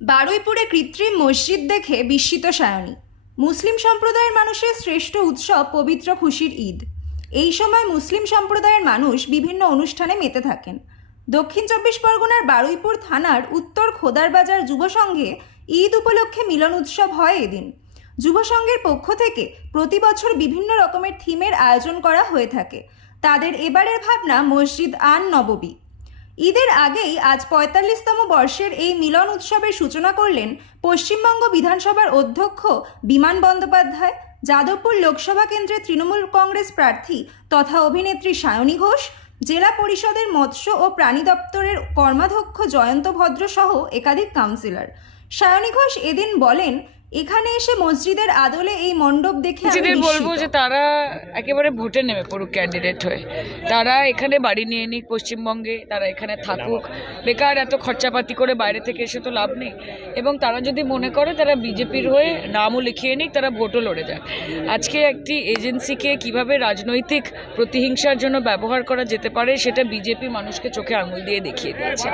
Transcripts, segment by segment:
বারুইপুরে কৃত্রিম মসজিদ দেখে বিস্মিত সায়নী। মুসলিম সম্প্রদায়ের মানুষের শ্রেষ্ঠ উৎসব পবিত্র খুশির ঈদ। এই সময় মুসলিম সম্প্রদায়ের মানুষ বিভিন্ন অনুষ্ঠানে মেতে থাকেন। দক্ষিণ চব্বিশ পরগনার বারুইপুর থানার উত্তর খোদারবাজার যুব সংঘে ঈদ উপলক্ষে মিলন উৎসব হয় এদিন। যুব সংঘের পক্ষ থেকে প্রতি বছর বিভিন্ন রকমের থিমের আয়োজন করা হয়ে থাকে। তাদের এবারের ভাবনা মসজিদ আন নববী ঈদের আগেই আজ পঁয়তাল্লিশতম বর্ষের এই মিলন উৎসবের সূচনা করলেন পশ্চিমবঙ্গ বিধানসভার অধ্যক্ষ বিমান বন্দ্যোপাধ্যায়, যাদবপুর লোকসভা কেন্দ্রের তৃণমূল কংগ্রেস প্রার্থী তথা অভিনেত্রী সায়নী ঘোষ, জেলা পরিষদের মৎস্য ও প্রাণী দপ্তরের কর্মাধ্যক্ষ জয়ন্ত ভদ্র সহ একাধিক কাউন্সিলর। সায়নী ঘোষ এদিন বলেন এখানে এসে মসজিদের আদলে এই মণ্ডপ দেখে আমি বলব যে তারা একেবারে ভোটে নেমে পড়ুক ক্যান্ডিডেট হয়ে। তারা এখানে বাড়ি নিয়ে নিক পশ্চিমবঙ্গে তারা এখানে থাকুক। বেকার এত খরচাপাতি করে বাইরে থেকে এসে তো লাভ নেই। এবং তারা যদি মনে করে তারা বিজেপির হয়ে নামও লিখিয়ে নিক তারা ভোটও লড়ে যাক। আজকে একটি এজেন্সিকে কীভাবে রাজনৈতিক প্রতিহিংসার জন্য ব্যবহার করা যেতে পারে সেটা বিজেপি মানুষকে চোখে আঙুল দিয়ে দেখিয়ে দিয়েছে।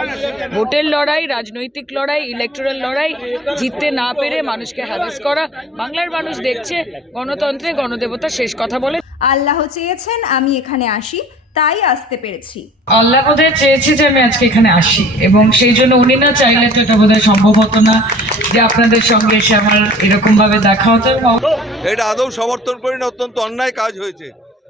ভোটের লড়াই রাজনৈতিক লড়াই ইলেকটোরাল লড়াই জিততে না পেরে মানুষকে হ্যারাস করা। বাংলার মানুষ দেখছে গণতন্ত্রে গণদেবতা শেষ কথা বলে। আল্লাহ চেয়েছেন আমি এখানে আসি তাই আসতে পেরেছি। আল্লাহ বোধহয় চেয়েছে যে আমি আজকে এখানে আসি এবং সেই জন্য উনি না চাইলে তো এটা বোধহয় সম্ভব হতো না যে আপনাদের সঙ্গে এসে আমার এরকম ভাবে দেখা হতো এটা আদৌ সমর্থন করি না অত্যন্ত অন্যায় কাজ হয়েছে।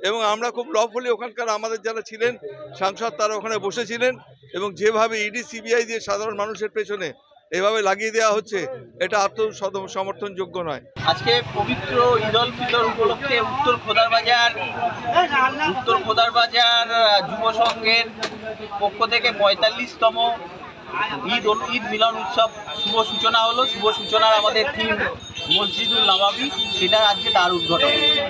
এবং আমরা খুব লফুলি ওখানকার আমাদের যারা ছিলেন সাংসদ তারা ওখানে বসেছিলেন এবং যেভাবে ইডি সিবিআই দিয়ে সাধারণ মানুষের পেছনে এভাবে লাগিয়ে দেওয়া হচ্ছে, এটা আত্ম সমর্থনযোগ্য নয়। আজকে পবিত্র ঈদ উল ফিতর উপলক্ষে উত্তর খোদার বাজার উত্তর খোদার বাজার যুব সংঘের পক্ষ থেকে পঁয়তাল্লিশতম ঈদ ঈদ মিলন উৎসব শুভ সূচনা হলো। শুভ সূচনার আমাদের থিম মসজিদুল নবাবী সেটা আজকে তার উদ্ঘাটন